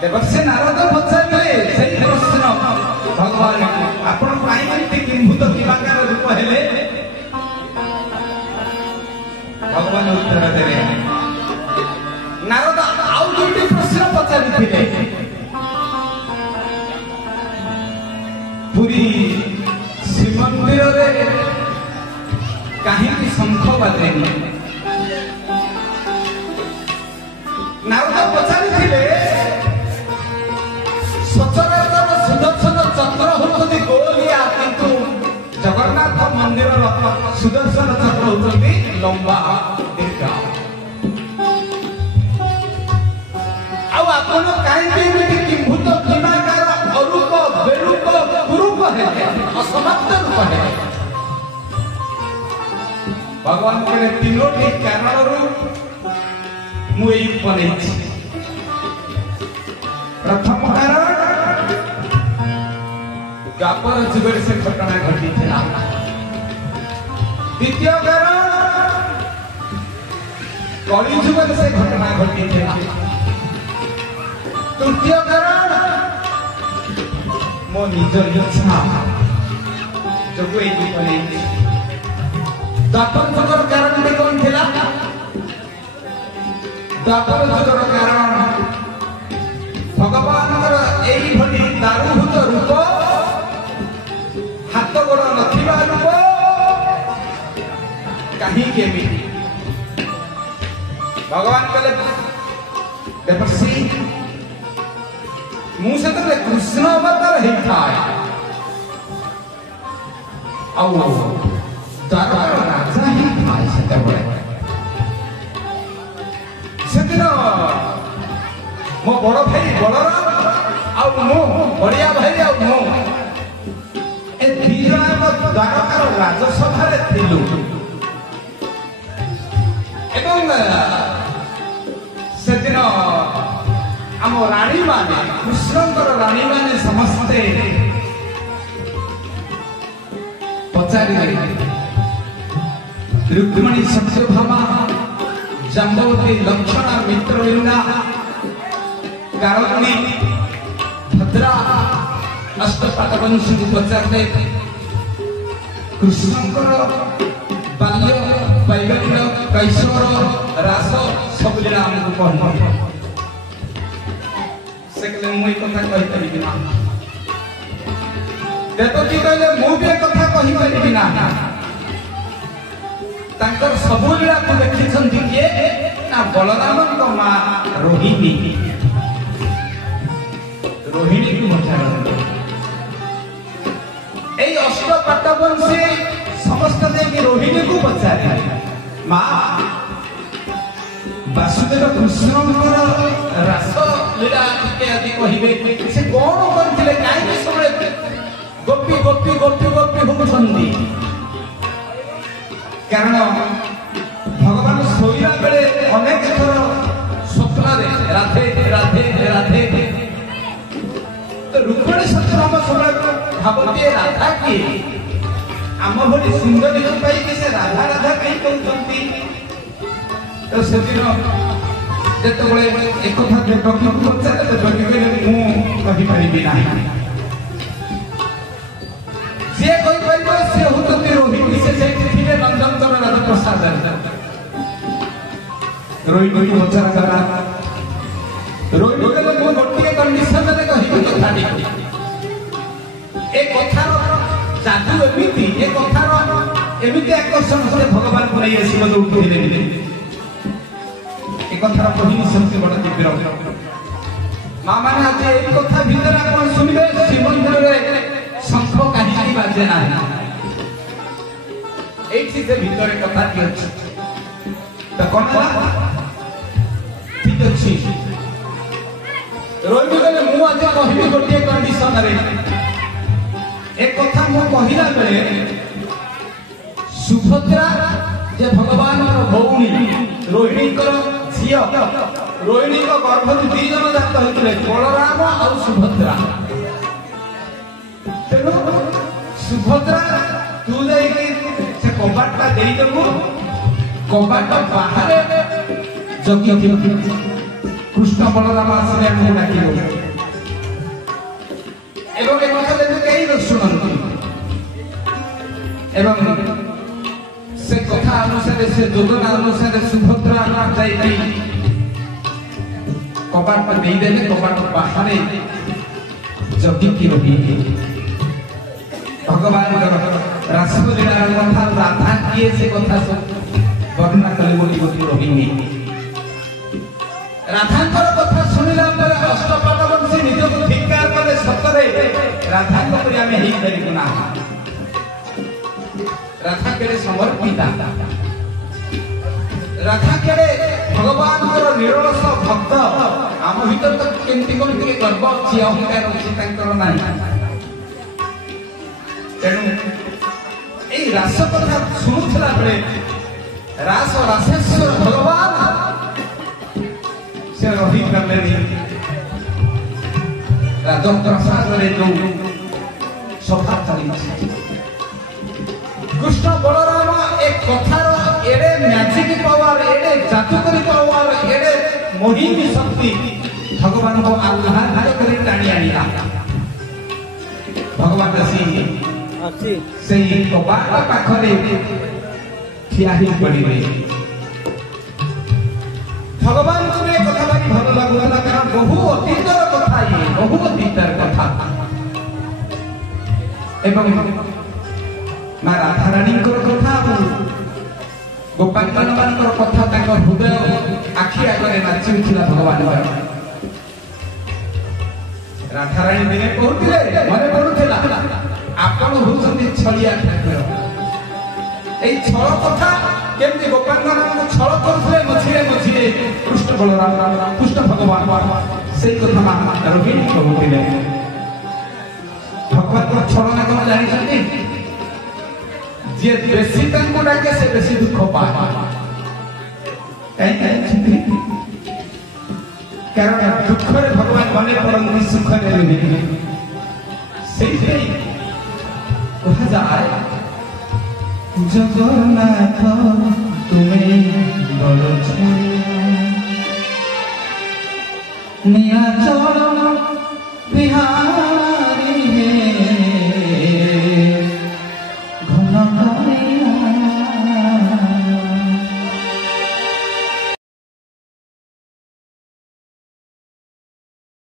देवर्षि नारद पचारे से प्रश्न भगवान आपण किंभूत दिवाकर रूप हेले भगवान उत्तर देले नारद आउ दुईटी प्रश्न पचारि पुरी श्रीमंदिर रे कहीं शंख बाजे नारद पचारि सचराचर सुदर्शन चक्र होती गोलिया किंतु जगन्नाथ मंदिर सुदर्शन चक्र होती लंबा दीर्घ आपण कहीं किंभूत किमाकार अरूप बेरूप कुरूप है असमाप्त रूप है भगवान के तीनोटी कारण मुझे बने प्रथम कारण द्वापर जुग से घटना घटी द्वितीय कारण कली जुग से घटना घटी तृतीय कारण मो निज इच्छा जो द्वापर जुगर कारण कौन थिला द्वापर जुगर कारण भगवान दारूभूत रूप हाथ गोड़ नथिबा रूप कहीं भगवान कहले देवर्षि मुझे कृष्ण अवतार होता है द्वारकार राजा ही था से मो बड़ भाई बलराम मो बड़िया भाई मो ए दी जन द्वारकार राजसभा थिलु एवं से दिन आम राणी माने कृष्णकर राणी माने समस्ते पचारे रुक्मिणी सत्यभामा जाम्बवती लक्षणा मित्रवीणा कारणी भद्रा अष्टपाटवंशी पचारे कृष्णकर बाल्य पैगण्य कैशोर रास सब लीला आमको कहना से कहले मुई कथा कहि परिबि ना देवकी कहले मु भी कथा कहि परिबि ना तांकर सब लीला को देखिछन्ति के ना बलराम को मां रोहिणी रोहिणी को मजा ए अष्टपाटवंशी समस्त देवी रोहिणी को पचारे मां वासुदेव कृष्णकर रास लीला इत्यादि कहिबे से कोन करथिले काई समय गोपी गोपी गोपी गोपी होछन्ती कारण भगवान सोइला बेले अनेक थर स्वप्न रे राधे राधे राधे तो रुक्मिणी सत्यभामा समय भावती राधा की आम भली सुंदरी पाई कि से राधा राधा कहीं कहते तो से दिन जेतबे एक कथा देवकी को पचारे देवकी कहले मु कहि परिबि नाही से कोई परिबो से होतती रोहिणी से थिले नंदनचर राजा प्रसाद रोहिणी को पचारा करा रोहिणी कहले मु गोटिए कंडीशन रे कहि कथा ए कथा जादू एमिति ए कथार एमिति आकर्षण से भगवान को नहीं शिव जो उठिले ए कथार कहिनी सबसे बड़ दिव्य मां माने आज ए कथा भीतर आपण सुनिबे श्रीमंदिर रे शंख काहिनी बाजे ना एठी से भीतर कथा की अछि त कोन ठीक अछि रोहिणी कहले मु आज कहिबी गोटिए कंडीशन रे एक कथा मु कहिला बेले सुभद्रा जे भगवान भौणी रोहिणी झियो रोहिणी गर्भ दी जन जात होते बलराम और सुभद्रा तेणु सुभद्रा तू जाइए से कबाटा देदेबू कबाट बाहर जगी कृष्ण बलराम आसने आमको डाकिले एवं एक कथा जब कई शुणती एवं से कथा अनुसार से योजना अनुसार सुभद्रा जाई कपाट देदेले कपाट बाहर जगी रही भगवान रासलीला कथा राधा किए से कथा सब वर्णना कले बोली बोली रही राधांकर कथा सुनिला पर अष्टपाटवंशी निजको धिक्कार करे सतरे राधांक परि आमे हेई परिबु ना राधा केड़े समर्पिता राधा केड़े भगवानकर निरलस भक्त आम भीतर तो केमती कोन के गर्व अछि अहंकार अछि तांकर नाही तेणु ए रास कथा सुनुथला बेले रास और रासेश्वर भगवान से रही करले राजप्रसाद रे जो सभा चली कृष्ण बलराम एक कथार एडे मैजिक पावर एडे जादूकरी पावर एडे मोहिनी शक्ति भगवान को आह्लाद करे टाणी आनिला भगवान दसी से कपाट पाखरे ठिया ही पड़िले भगवान को एक कथा भारी भल लागुला कारण बहु अतीतर कथा ये बहु अतीतर कथा एवं मां राधा रानी कथा गोपाल मान कथा हृदय आखि आगे नाची उठिला भगवान राधा रानी दिने कहते मन पड़ूला आपण होती छलिया ठाकुर छल कथा केमती गोपाल मान छल करते मझे मझे कृष्ण बलराम कृष्ण भगवान से कथा रोहिणी कहते भगवान छलना कौन जानी जे बेसी तंको डाके से बेसी दुख पाए कारण दुख रे भगवान मने परंती सुख रे नहीं से कहा जाए जगन्नाथ तुम्हें बड़ निया चरण